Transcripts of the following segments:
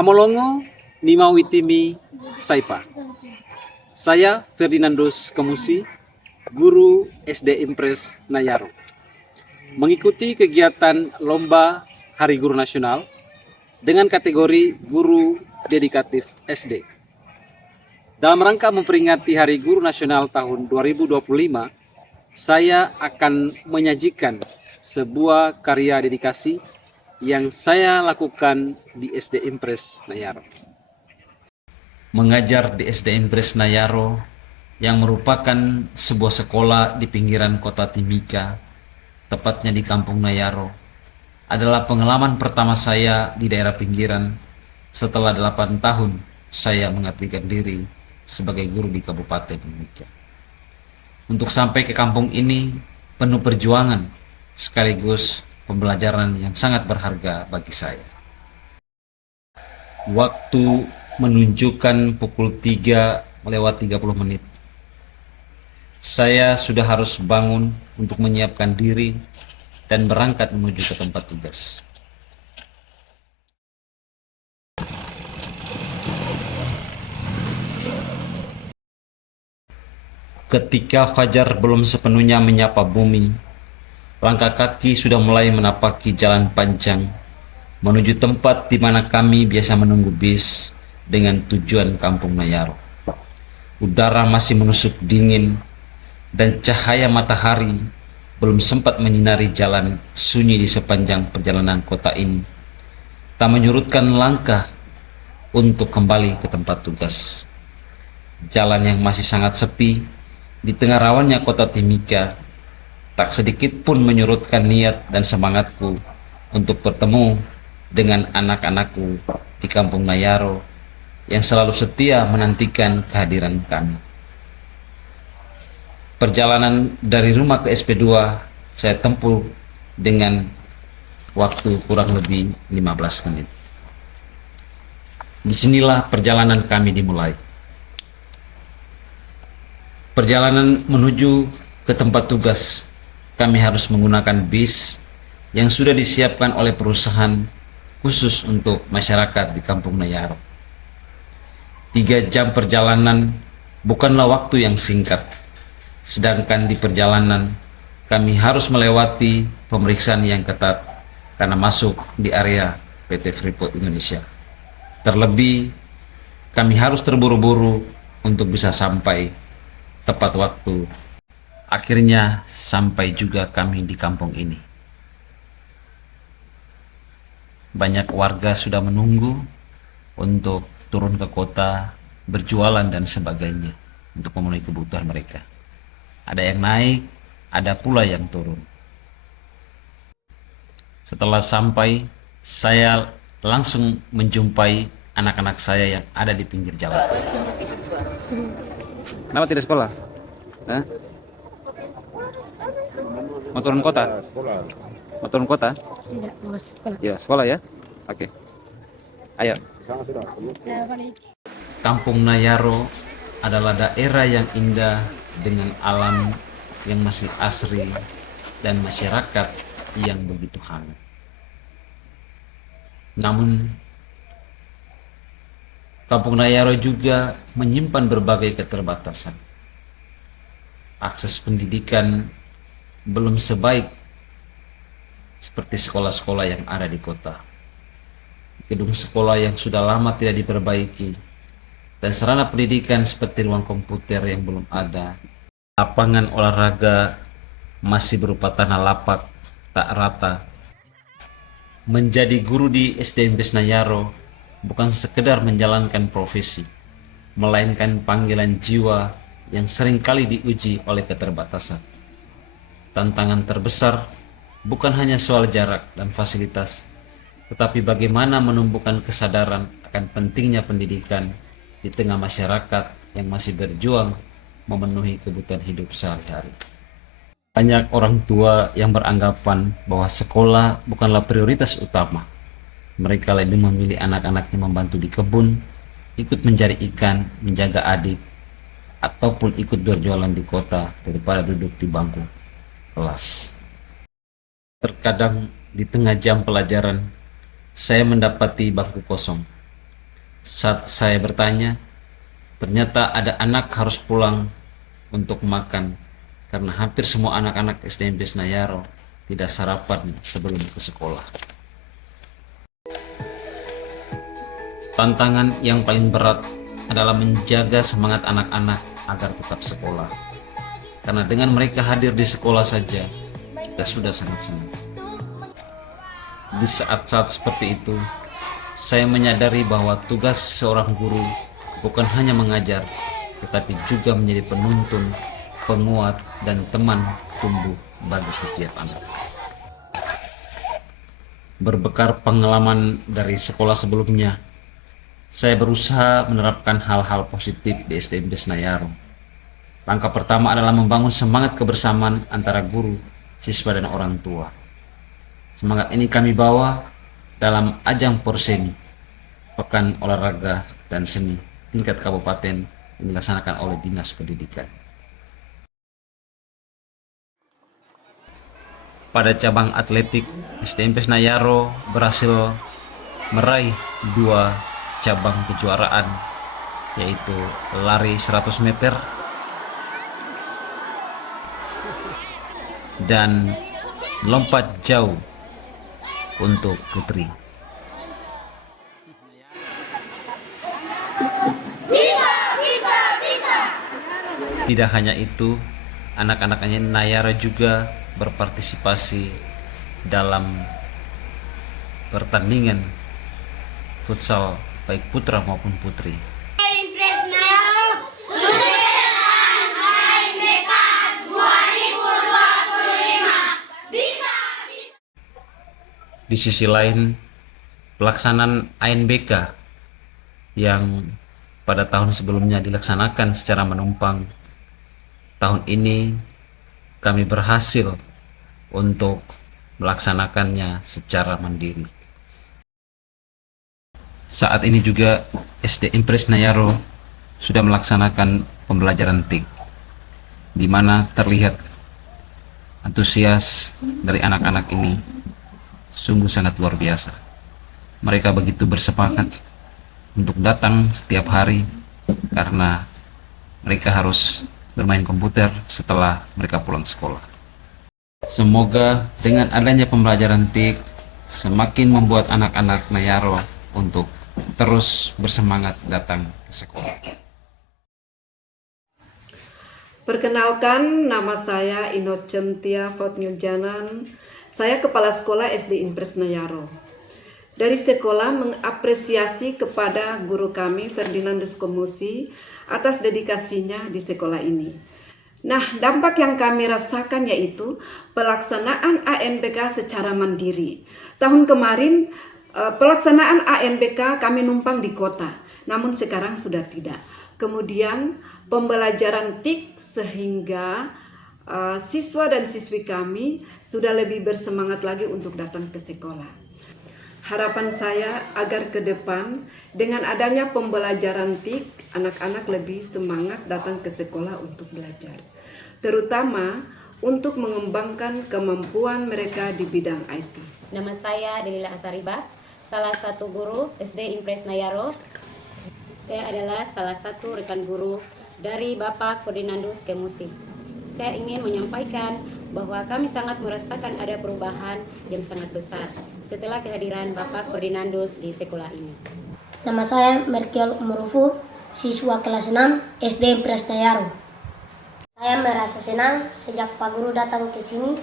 Amolongo Nimawitimi Saipa. Saya Ferdinandus Kemusi, guru SD Impres Nayaro. Mengikuti kegiatan Lomba Hari Guru Nasional dengan kategori Guru Dedikatif SD. Dalam rangka memperingati Hari Guru Nasional tahun 2025, saya akan menyajikan sebuah karya dedikasi yang saya lakukan di SD Impres Nayaro. Mengajar di SD Impres Nayaro yang merupakan sebuah sekolah di pinggiran kota Timika, tepatnya di Kampung Nayaro, adalah pengalaman pertama saya di daerah pinggiran setelah 8 tahun saya mengabdikan diri sebagai guru di Kabupaten Timika. Untuk sampai ke kampung ini penuh perjuangan sekaligus pembelajaran yang sangat berharga bagi saya. Waktu menunjukkan pukul 3:30. Saya sudah harus bangun untuk menyiapkan diri dan berangkat menuju ke tempat tugas. Ketika fajar belum sepenuhnya menyapa bumi, langkah kaki sudah mulai menapaki jalan panjang menuju tempat di mana kami biasa menunggu bis dengan tujuan Kampung Nayaro. Udara masih menusuk dingin dan cahaya matahari belum sempat menyinari jalan sunyi di sepanjang perjalanan kota ini, tak menyurutkan langkah untuk kembali ke tempat tugas. Jalan yang masih sangat sepi di tengah rawannya kota Timika tak sedikit pun menyurutkan niat dan semangatku untuk bertemu dengan anak-anakku di Kampung Nayaro yang selalu setia menantikan kehadiran kami. Perjalanan dari rumah ke SP2 saya tempuh dengan waktu kurang lebih 15 menit. Disinilah perjalanan kami dimulai. Perjalanan menuju ke tempat tugas, kami harus menggunakan bis yang sudah disiapkan oleh perusahaan khusus untuk masyarakat di Kampung Nayaro. 3 jam perjalanan bukanlah waktu yang singkat, sedangkan di perjalanan kami harus melewati pemeriksaan yang ketat karena masuk di area PT Freeport Indonesia. Terlebih, kami harus terburu-buru untuk bisa sampai tepat waktu. Akhirnya sampai juga kami di kampung ini. Banyak warga sudah menunggu untuk turun ke kota, berjualan dan sebagainya untuk memenuhi kebutuhan mereka. Ada yang naik, ada pula yang turun. Setelah sampai, saya langsung menjumpai anak-anak saya yang ada di pinggir jalan. Kenapa tidak sekolah? Hah? Mau turun kota? Sekolah. Mau turun kota? Tidak, mau sekolah. Ya, sekolah ya. Oke. Ayo. Sana sudah. Kampung Nayaro adalah daerah yang indah dengan alam yang masih asri dan masyarakat yang begitu hangat. Namun, Kampung Nayaro juga menyimpan berbagai keterbatasan. Akses pendidikan belum sebaik seperti sekolah-sekolah yang ada di kota. Gedung sekolah yang sudah lama tidak diperbaiki, dan sarana pendidikan seperti ruang komputer yang belum ada. Lapangan olahraga masih berupa tanah lapak tak rata. Menjadi guru di SD Impres Nayaro bukan sekedar menjalankan profesi, melainkan panggilan jiwa yang seringkali diuji oleh keterbatasan. Tantangan terbesar bukan hanya soal jarak dan fasilitas, tetapi bagaimana menumbuhkan kesadaran akan pentingnya pendidikan di tengah masyarakat yang masih berjuang memenuhi kebutuhan hidup sehari-hari. Banyak orang tua yang beranggapan bahwa sekolah bukanlah prioritas utama. Mereka lebih memilih anak-anaknya membantu di kebun, ikut mencari ikan, menjaga adik, ataupun ikut berjualan di kota daripada duduk di bangku kelas. Terkadang di tengah jam pelajaran, saya mendapati bangku kosong, Saat saya bertanya, ternyata ada anak harus pulang untuk makan karena hampir semua anak-anak SD SMP Senayaro tidak sarapan sebelum ke sekolah. Tantangan yang paling berat adalah menjaga semangat anak-anak agar tetap sekolah. Karena dengan mereka hadir di sekolah saja, kita sudah sangat senang. Di saat-saat seperti itu, saya menyadari bahwa tugas seorang guru bukan hanya mengajar, tetapi juga menjadi penuntun, penguat, dan teman tumbuh bagi setiap anak. Berbekal pengalaman dari sekolah sebelumnya, saya berusaha menerapkan hal-hal positif di SMP Senayaro. Langkah pertama adalah membangun semangat kebersamaan antara guru, siswa, dan orang tua. Semangat ini kami bawa dalam ajang Porseni, Pekan Olahraga dan Seni tingkat kabupaten yang dilaksanakan oleh Dinas Pendidikan. Pada cabang atletik, SMP Senayaro berhasil meraih 2 cabang kejuaraan, yaitu lari 100 meter dan lompat jauh untuk putri. Tidak hanya itu, anak-anak Nayara juga berpartisipasi dalam pertandingan futsal baik putra maupun putri. Di sisi lain, pelaksanaan ANBK yang pada tahun sebelumnya dilaksanakan secara menumpang, tahun ini kami berhasil untuk melaksanakannya secara mandiri. Saat ini juga SD SMP Senayaro sudah melaksanakan pembelajaran TIK, di mana terlihat antusias dari anak-anak ini sungguh sangat luar biasa. Mereka begitu bersemangat untuk datang setiap hari karena mereka harus bermain komputer setelah mereka pulang sekolah. Semoga dengan adanya pembelajaran TIK semakin membuat anak-anak Nayaro untuk terus bersemangat datang ke sekolah. Perkenalkan, nama saya Inocentia Fatniljanan. Saya Kepala Sekolah SD SMP Senayaro. Dari sekolah mengapresiasi kepada guru kami Ferdinandus Komusi atas dedikasinya di sekolah ini. Nah, dampak yang kami rasakan yaitu pelaksanaan ANBK secara mandiri. Tahun kemarin pelaksanaan ANBK kami numpang di kota, namun sekarang sudah tidak. Kemudian pembelajaran TIK sehingga siswa dan siswi kami sudah lebih bersemangat lagi untuk datang ke sekolah. Harapan saya agar ke depan dengan adanya pembelajaran TIK, anak-anak lebih semangat datang ke sekolah untuk belajar. Terutama untuk mengembangkan kemampuan mereka di bidang IT. Nama saya Delila Asariba, salah satu guru SD SMP Senayaro. Saya adalah salah satu rekan guru dari Bapak Ferdinandus Komusi. Saya ingin menyampaikan bahwa kami sangat merasakan ada perubahan yang sangat besar setelah kehadiran Bapak Ferdinandus di sekolah ini. Nama saya Merkiol Umurufu, siswa kelas 6 SD SMP Senayaro. Saya merasa senang sejak Pak Guru datang ke sini.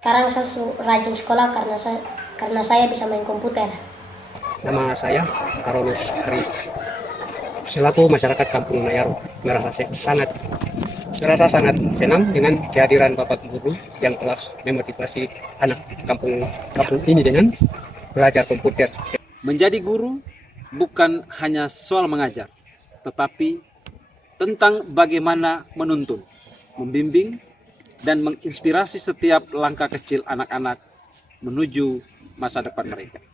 Sekarang saya rajin sekolah karena saya bisa main komputer. Nama saya Karolus Hari. Selaku masyarakat Kampung Nayaro, merasa sangat senang dengan kehadiran Bapak Guru yang telah memotivasi anak kampung ini dengan belajar komputer. Menjadi guru bukan hanya soal mengajar, tetapi tentang bagaimana menuntun, membimbing, dan menginspirasi setiap langkah kecil anak-anak menuju masa depan mereka.